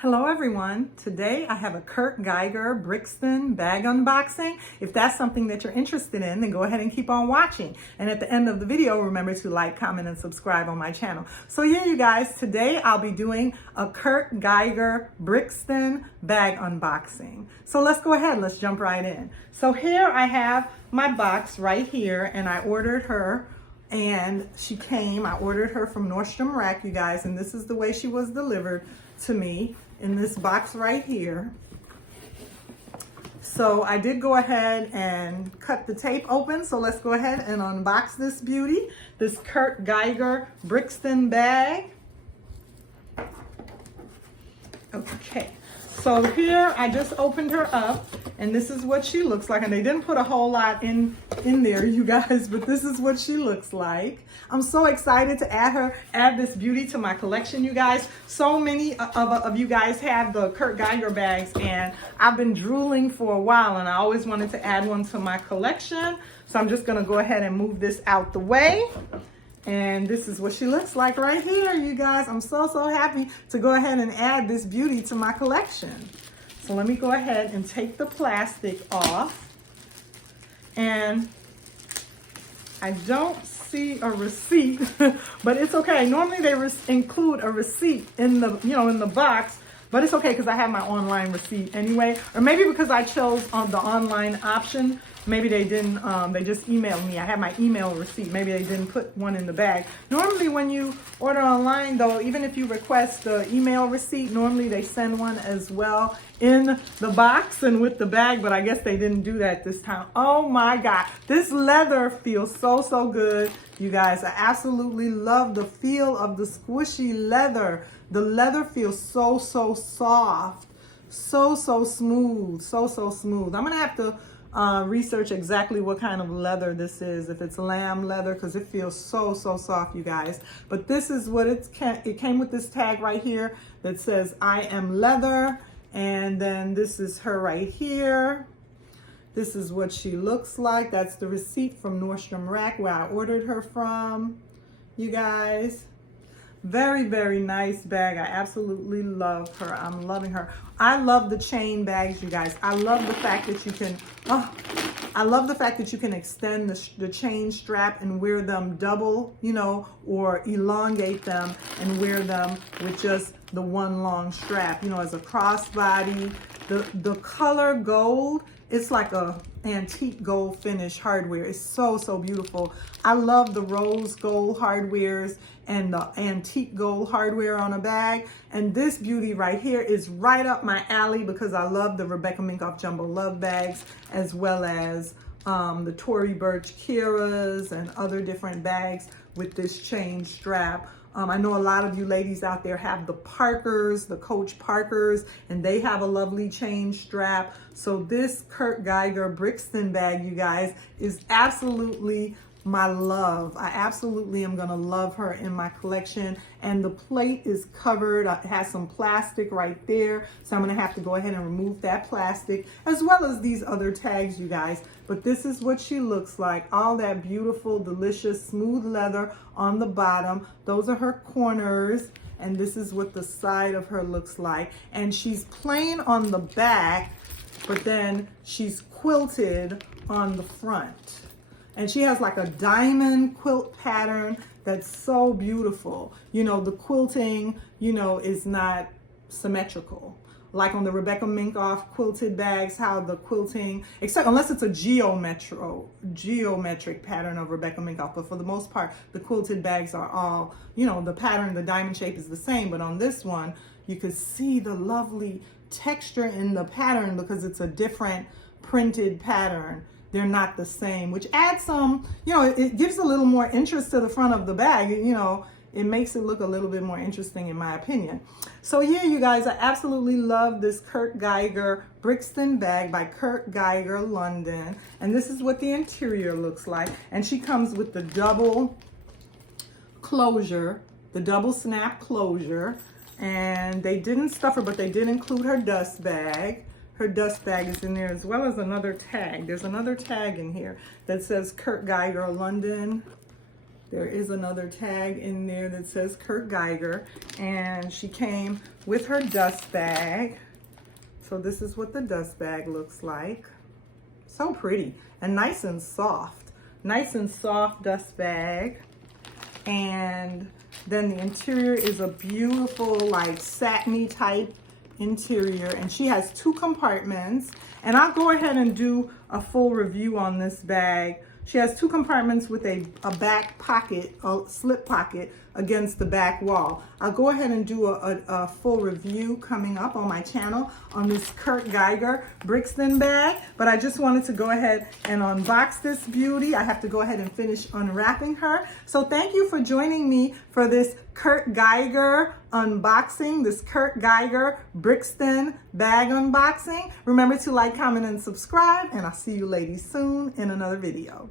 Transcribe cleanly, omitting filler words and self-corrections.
Hello everyone. Today I have a KURT GEIGER Brixton bag unboxing. If that's something that you're interested in, then go ahead and keep on watching. And at the end of the video, remember to like, comment, and subscribe on my channel. So yeah, you guys, today I'll be doing a KURT GEIGER Brixton bag unboxing. So let's go ahead, let's jump right in. So here I have my box right here, and I ordered her and she came. I ordered her from Nordstrom Rack, you guys, and this is the way she was delivered to me in this box right here. So I did go ahead and cut the tape open. So let's go ahead and unbox this beauty, this KURT GEIGER Brixton bag. Okay, so here I just opened her up, and this is what she looks like. And they didn't put a whole lot in there, you guys, but this is what she looks like. I'm so excited to add this beauty to my collection, you guys. So many of you guys have the KURT GEIGER bags, and I've been drooling for a while, and I always wanted to add one to my collection. So I'm just gonna go ahead and move this out the way. And this is what she looks like right here, you guys. I'm so happy to go ahead and add this beauty to my collection. So let me go ahead and take the plastic off. And I don't see a receipt, but it's okay. Normally they include a receipt in the, in the box, but it's okay because I have my online receipt anyway. Or maybe because I chose on the online option, maybe they didn't, they just emailed me. I have my email receipt. Maybe they didn't put one in the bag. Normally when you order online though, even if you request the email receipt, normally they send one as well in the box and with the bag, but I guess they didn't do that this time. Oh my God, this leather feels so good, you guys. I absolutely love the feel of the squishy leather. The leather feels so soft, so smooth, so smooth. I'm gonna have to research exactly what kind of leather this is, if it's lamb leather, because it feels so soft, you guys. But this is what it came with, this tag right here that says I am leather, and then this is her right here. This is what she looks like. That's the receipt from Nordstrom Rack where I ordered her from, you guys. Very nice bag. I absolutely love her. I'm loving her. I love the chain bags, you guys. I love the fact that you can I love the fact that you can extend the chain strap and wear them double, or elongate them and wear them with just the one long strap, as a crossbody. The color gold, it's like a antique gold finish hardware. It's so beautiful. I love the rose gold hardwares and the antique gold hardware on a bag. And this beauty right here is right up my alley because I love the Rebecca Minkoff Jumbo Love bags, as well as the Tory Burch Kira's and other different bags with this chain strap. I know a lot of you ladies out there have the Parkers, the Coach Parkers, and they have a lovely chain strap. So this KURT GEIGER Brixton bag, you guys, is absolutely my love. I absolutely am gonna love her in my collection. And the plate is covered. It has some plastic right there. So I'm gonna have to go ahead and remove that plastic, as well as these other tags, you guys. But this is what she looks like. All that beautiful, delicious, smooth leather on the bottom. Those are her corners. And this is what the side of her looks like. And she's plain on the back, but then she's quilted on the front. And she has like a diamond quilt pattern that's so beautiful. The quilting, is not symmetrical. Like on the Rebecca Minkoff quilted bags, how the quilting, unless it's a geometric pattern of Rebecca Minkoff, but for the most part, the quilted bags are all, the pattern, the diamond shape is the same. But on this one, you could see the lovely texture in the pattern because it's a different printed pattern. They're not the same, which adds some, it gives a little more interest to the front of the bag. It makes it look a little bit more interesting in my opinion. So yeah, you guys, I absolutely love this KURT GEIGER Brixton bag by KURT GEIGER London. And this is what the interior looks like. And she comes with the double closure, the double snap closure. And they didn't stuff her, but they did include her dust bag. Her dust bag is in there, as well as another tag. There's another tag in here that says KURT GEIGER London There is another tag in there that says KURT Geiger, and she came with her dust bag. So this is what the dust bag looks like. So pretty and nice and soft. Nice and soft dust bag. And then the interior is a beautiful, like, satiny type interior, and she has 2 compartments, and I'll go ahead and do a full review on this bag. She has 2 compartments with a back pocket, a slip pocket against the back wall. I'll go ahead and do a full review coming up on my channel on this KURT Geiger Brixton bag, but I just wanted to go ahead and unbox this beauty. I have to go ahead and finish unwrapping her. So thank you for joining me for this KURT Geiger unboxing, this KURT Geiger Brixton bag unboxing. Remember to like, comment, and subscribe, and I'll see you ladies soon in another video.